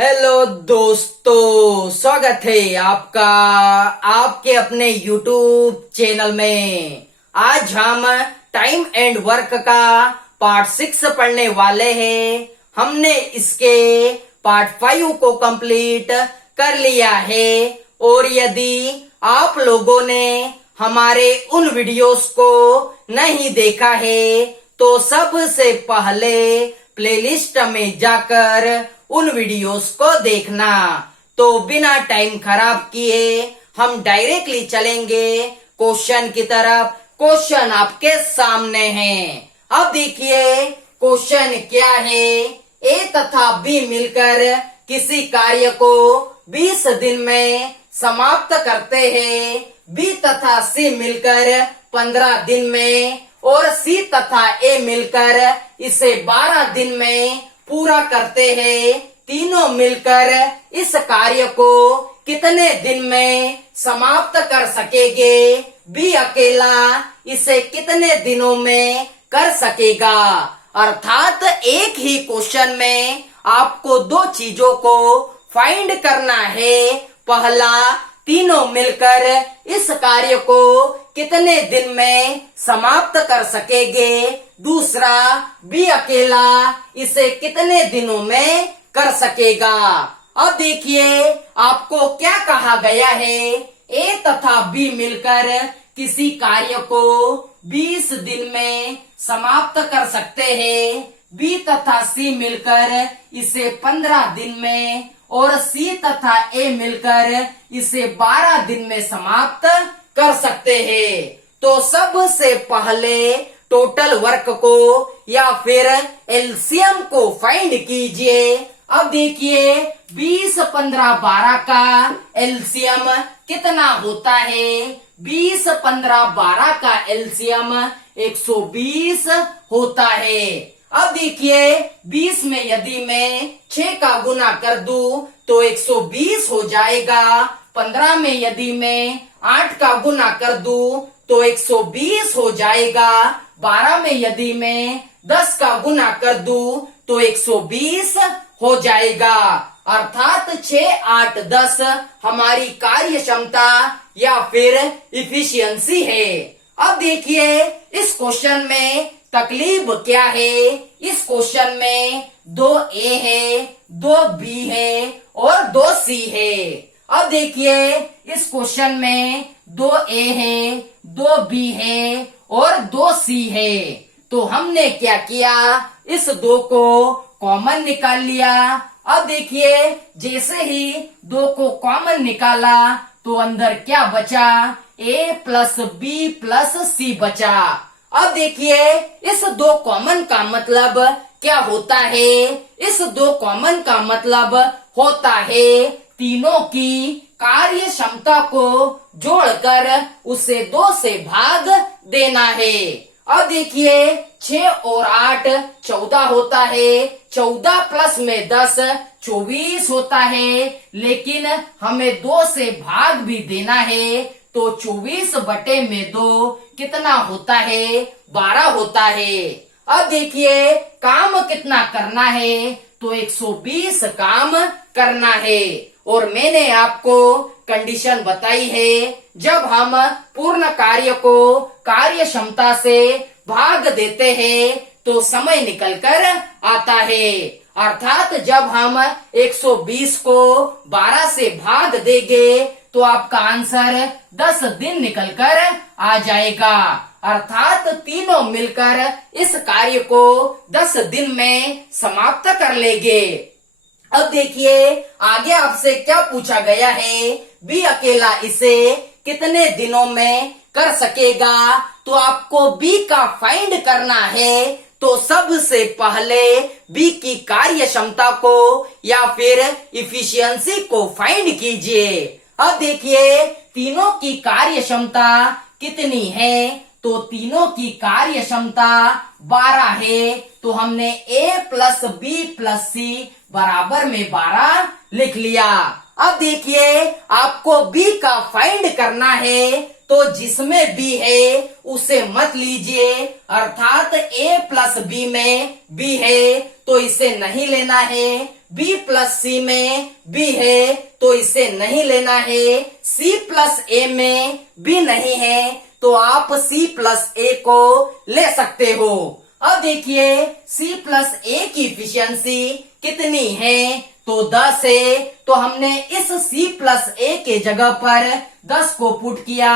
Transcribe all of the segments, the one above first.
Hello दोस्तों, स्वागत है आपका आपके अपने YouTube चैनल में। आज हम टाइम एंड वर्क का पार्ट 6 पढ़ने वाले हैं। हमने इसके पार्ट 5 को कंप्लीट कर लिया है और यदि आप लोगों ने हमारे उन वीडियोस को नहीं देखा है तो सबसे पहले प्लेलिस्ट में जाकर उन वीडियोस को देखना। तो बिना टाइम खराब किए हम डायरेक्टली चलेंगे क्वेश्चन की तरफ। क्वेश्चन आपके सामने है। अब देखिए क्वेश्चन क्या है। ए तथा बी मिलकर किसी कार्य को 20 दिन में समाप्त करते हैं। बी तथा सी मिलकर 15 दिन में और सी तथा ए मिलकर इसे 12 दिन में पूरा करते हैं। तीनों मिलकर इस कार्य को कितने दिन में समाप्त कर सकेंगे? बी अकेला इसे कितने दिनों में कर सकेगा? अर्थात एक ही क्वेश्चन में आपको दो चीजों को फाइंड करना है। पहला, तीनों मिलकर इस कार्य को कितने दिन में समाप्त कर सकेंगे। दूसरा, बी अकेला इसे कितने दिनों में कर सकेगा। अब देखिए आपको क्या कहा गया है। ए तथा बी मिलकर किसी कार्य को 20 दिन में समाप्त कर सकते हैं। बी तथा सी मिलकर इसे 15 दिन में और सी तथा ए मिलकर इसे 12 दिन में समाप्त कर सकते हैं। तो सबसे पहले टोटल वर्क को या फिर एलसीएम को फाइंड कीजिए। अब देखिए 20, 15, 12 का एलसीएम कितना होता है? 20, 15, 12 का एलसीएम 120 होता है। अब देखिए 20 में यदि मैं 6 का गुना कर दूं तो 120 हो जाएगा। 15 में यदि मैं 8 का गुना कर दूं तो 120 हो जाएगा। 12 में यदि मैं 10 का गुना कर दूं तो 120 हो जाएगा। अर्थात 6, 8, 10 हमारी कार्य क्षमता या फिर इफिशियंसी है। अब देखिए इस क्वेश्चन में तकलीफ क्या है। इस क्वेश्चन में 2 ए है, 2 बी है और 2 सी है। अब देखिए इस क्वेश्चन में 2 ए है, 2 बी है और 2 सी है। तो हमने क्या किया, इस 2 को कॉमन निकाल लिया। अब देखिए जैसे ही 2 को कॉमन निकाला तो अंदर क्या बचा? ए प्लस बी प्लस सी बचा। अब देखिए इस 2 कॉमन का मतलब क्या होता है? इस 2 कॉमन का मतलब होता है तीनों की कार्य क्षमता को जोड़कर उसे 2 से भाग देना है। अब देखिए 6 और 8 14 होता है। 14 प्लस में 10 24 होता है। लेकिन हमें 2 से भाग भी देना है तो 24 बटे में 2 कितना होता है? 12 होता है। अब देखिए काम कितना करना है? तो 120 काम करना है। और मैंने आपको कंडीशन बताई है, जब हम पूर्ण कार्य को कार्य क्षमता से भाग देते हैं तो समय निकल कर आता है। अर्थात जब हम 120 को 12 से भाग देंगे तो आपका आंसर 10 दिन निकल कर आ जाएगा। अर्थात तीनों मिलकर इस कार्य को 10 दिन में समाप्त कर लेंगे। अब देखिए आगे आपसे क्या पूछा गया है। बी अकेला इसे कितने दिनों में कर सकेगा? तो आपको बी का फाइंड करना है। तो सबसे पहले बी की कार्य क्षमता को या फिर इफिशियंसी को फाइंड कीजिए। अब देखिए तीनों की कार्य क्षमता कितनी है? तो तीनों की कार्य क्षमता 12 है। तो हमने ए प्लस बी प्लस सी बराबर में 12 लिख लिया। अब देखिए आपको बी का फाइंड करना है। तो जिसमें बी है उसे मत लीजिए, अर्थात ए प्लस बी में बी है तो इसे नहीं लेना है, बी प्लस सी में बी है तो इसे नहीं लेना है, सी प्लस ए में बी नहीं है तो आप सी प्लस ए को ले सकते हो। अब देखिए C प्लस ए की इफिशियंसी कितनी है, तो 10 है, तो हमने इस C प्लस ए के जगह पर 10 को पुट किया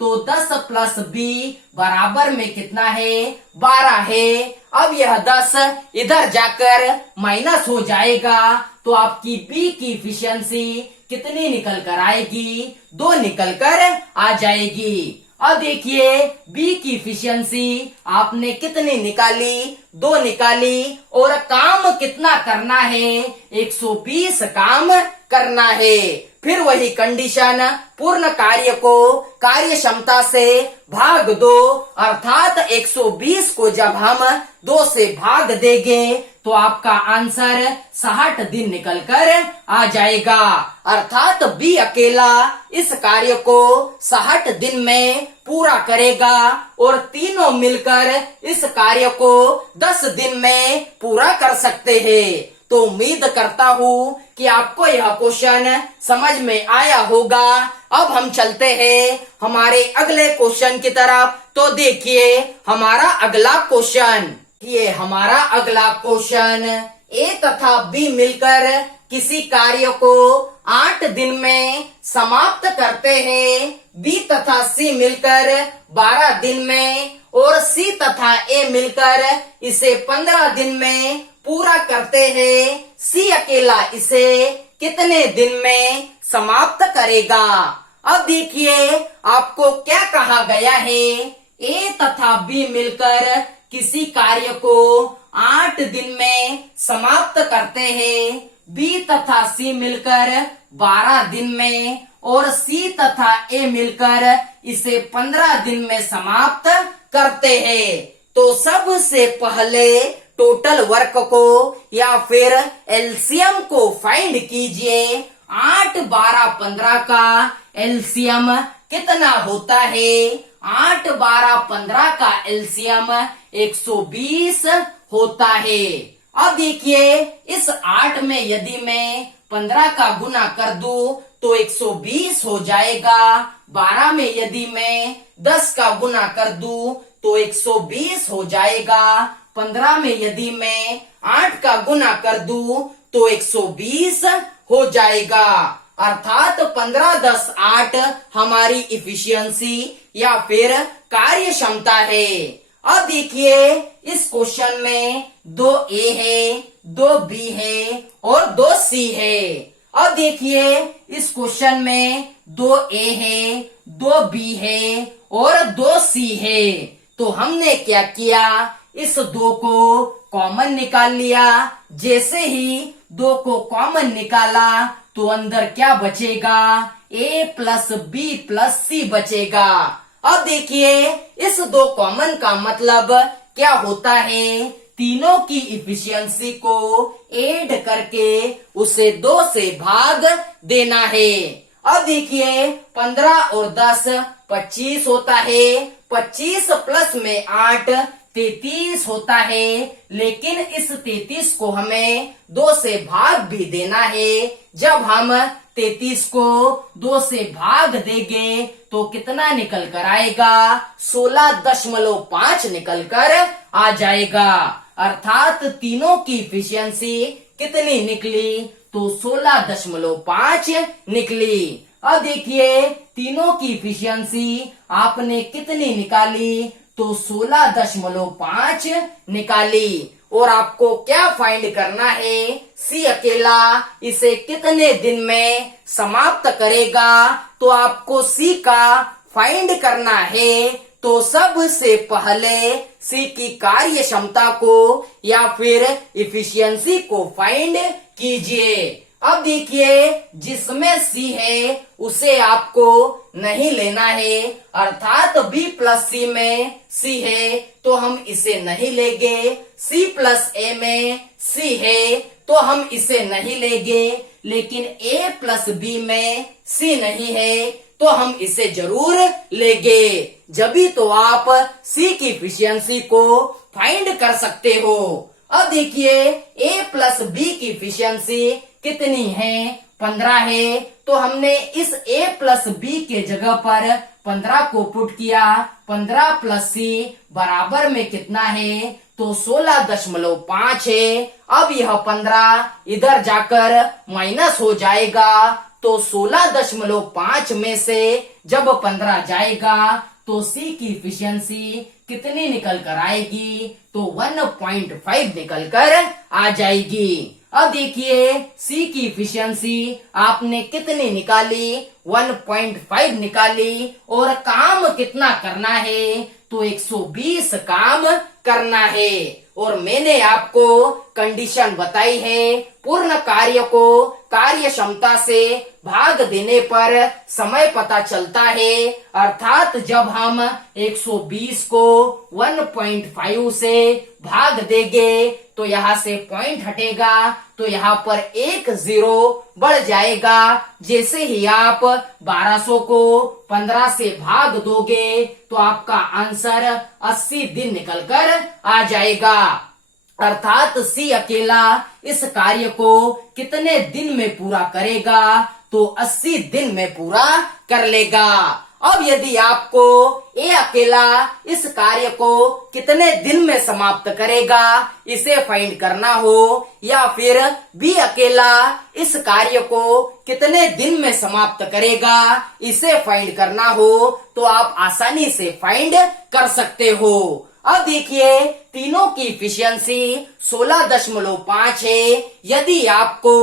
तो 10 प्लस बी बराबर में कितना है, 12 है। अब यह 10 इधर जाकर माइनस हो जाएगा तो आपकी बी की इफिशियंसी कितनी निकल कर आएगी, 2 निकल कर आ जाएगी। अब देखिए बी की इफिशियंसी आपने कितनी निकाली, 2 निकाली, और काम कितना करना है, 120 काम करना है। फिर वही कंडीशन, पूर्ण कार्य को कार्य क्षमता से भाग दो, अर्थात 120 को जब हम 2 से भाग देंगे तो आपका आंसर 60 दिन निकल कर आ जाएगा, अर्थात बी अकेला इस कार्य को 60 दिन में पूरा करेगा और तीनों मिलकर इस कार्य को 10 दिन में पूरा कर सकते हैं। तो उम्मीद करता हूँ कि आपको यह क्वेश्चन समझ में आया होगा। अब हम चलते हैं हमारे अगले क्वेश्चन की तरफ। तो देखिए हमारा अगला क्वेश्चन, ये हमारा अगला क्वेश्चन, ए तथा बी मिलकर किसी कार्य को 8 दिन में समाप्त करते हैं, बी तथा सी मिलकर 12 दिन में और सी तथा ए मिलकर इसे 15 दिन में पूरा करते हैं, सी अकेला इसे कितने दिन में समाप्त करेगा। अब देखिए आपको क्या कहा गया है, ए तथा बी मिलकर किसी कार्य को 8 दिन में समाप्त करते हैं, बी तथा सी मिलकर 12 दिन में और सी तथा ए मिलकर इसे 15 दिन में समाप्त करते हैं। तो सबसे पहले टोटल वर्क को या फिर एलसीएम को फाइंड कीजिए। 8, 12, 15 का एलसीएम कितना होता है, 8, 12, 15 का एलसीएम 120 होता है। अब देखिए इस 8 में यदि मैं 15 का गुना कर दूं तो 120 हो जाएगा, 12 में यदि मैं 10 का गुना कर दूं तो 120 हो जाएगा, 15 में यदि मैं 8 का गुना कर दूं तो 120 हो जाएगा, अर्थात 15, 10, 8 हमारी इफिशियंसी या फिर कार्य क्षमता है। अब देखिए इस क्वेश्चन में 2 ए है, 2 बी है और 2 सी है। अब देखिए इस क्वेश्चन में 2 ए है, 2 बी है और 2 सी है। तो हमने क्या किया, इस 2 को कॉमन निकाल लिया। जैसे ही 2 को कॉमन निकाला तो अंदर क्या बचेगा, ए प्लस बी प्लस सी बचेगा। अब देखिए इस 2 कॉमन का मतलब क्या होता है, तीनों की इफिशियंसी को ऐड करके उसे 2 से भाग देना है। अब देखिए 15 और 10 25 होता है, 25 प्लस में 8 33 होता है, लेकिन इस 33 को हमें 2 से भाग भी देना है। जब हम 33 को 2 से भाग देंगे तो कितना निकल कर आएगा, 16.5 निकल कर आ जाएगा, अर्थात तीनों की इफिशियंसी कितनी निकली, तो 16.5 निकली। अब देखिए तीनों की इफिशियंसी आपने कितनी निकाली, तो 16.5 निकाली। और आपको क्या फाइंड करना है, सी अकेला इसे कितने दिन में समाप्त करेगा, तो आपको सी का फाइंड करना है। तो सबसे पहले सी की कार्य क्षमता को या फिर इफिशियंसी को फाइंड कीजिए। अब देखिए जिसमें सी है उसे आपको नहीं लेना है, अर्थात बी प्लस सी में सी है तो हम इसे नहीं लेंगे, सी प्लस ए में सी है तो हम इसे नहीं लेंगे, लेकिन ए प्लस बी में सी नहीं है तो हम इसे जरूर लेंगे, जभी तो आप सी की इफिशियंसी को फाइंड कर सकते हो। अब देखिए a प्लस बी की इफिशियंसी कितनी है, 15 है। तो हमने इस a प्लस बी के जगह पर 15 को पुट किया। 15 प्लस सी बराबर में कितना है, तो 16.5 है। अब यह 15 इधर जाकर माइनस हो जाएगा, तो 16.5 में से जब 15 जाएगा तो सी की इफिशियंसी कितनी निकल कर आएगी, तो 1.5 निकल कर आ जाएगी। अब देखिए सी की इफिशियंसी आपने कितनी निकाली, 1.5 निकाली। और काम कितना करना है, तो 120 काम करना है। और मैंने आपको कंडीशन बताई है, पूर्ण कार्य को कार्य क्षमता से भाग देने पर समय पता चलता है। अर्थात जब हम 120 को 1.5 से भाग देंगे तो यहाँ से पॉइंट हटेगा, तो यहाँ पर एक 0 बढ़ जाएगा। जैसे ही आप 1200 को 15 से भाग दोगे तो आपका आंसर 80 दिन निकल कर आ जाएगा। अर्थात सी अकेला इस कार्य को कितने दिन में पूरा करेगा, तो 80 दिन में पूरा कर लेगा। अब यदि आपको ए अकेला इस कार्य को कितने दिन में समाप्त करेगा इसे फाइंड करना हो, या फिर बी अकेला इस कार्य को कितने दिन में समाप्त करेगा इसे फाइंड करना हो, तो आप आसानी से फाइंड कर सकते हो। अब देखिए तीनों की इफिशियंसी 16.5 है। यदि आपको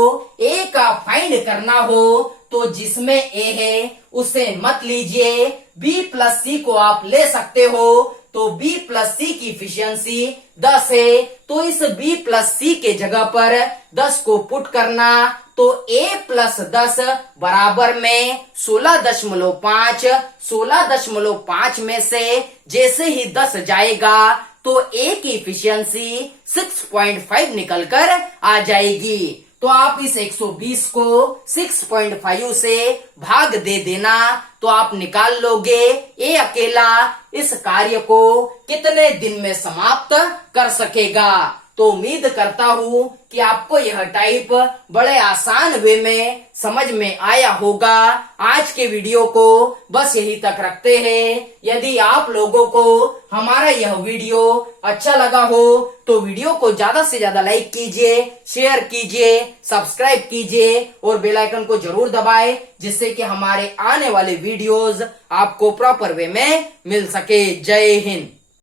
ए का फाइंड करना हो तो जिसमें ए है उसे मत लीजिए, बी प्लस सी को आप ले सकते हो। तो बी प्लस सी की इफिशियंसी 10 है, तो इस बी प्लस सी के जगह पर 10 को पुट करना, तो a प्लस 10 बराबर में 16.5। 16.5 में से जैसे ही 10 जाएगा तो a की इफिशियंसी 6.5 निकल कर आ जाएगी। तो आप इस 120 को 6.5 से भाग दे देना, तो आप निकाल लोगे ए अकेला इस कार्य को कितने दिन में समाप्त कर सकेगा। तो उम्मीद करता हूँ कि आपको यह टाइप बड़े आसान वे में समझ में आया होगा। आज के वीडियो को बस यही तक रखते हैं। यदि आप लोगों को हमारा यह वीडियो अच्छा लगा हो तो वीडियो को ज्यादा से ज्यादा लाइक कीजिए, शेयर कीजिए, सब्सक्राइब कीजिए और बेल आइकन को जरूर दबाएं, जिससे कि हमारे आने वाले वीडियोस आपको प्रॉपर वे में मिल सके। जय हिंद।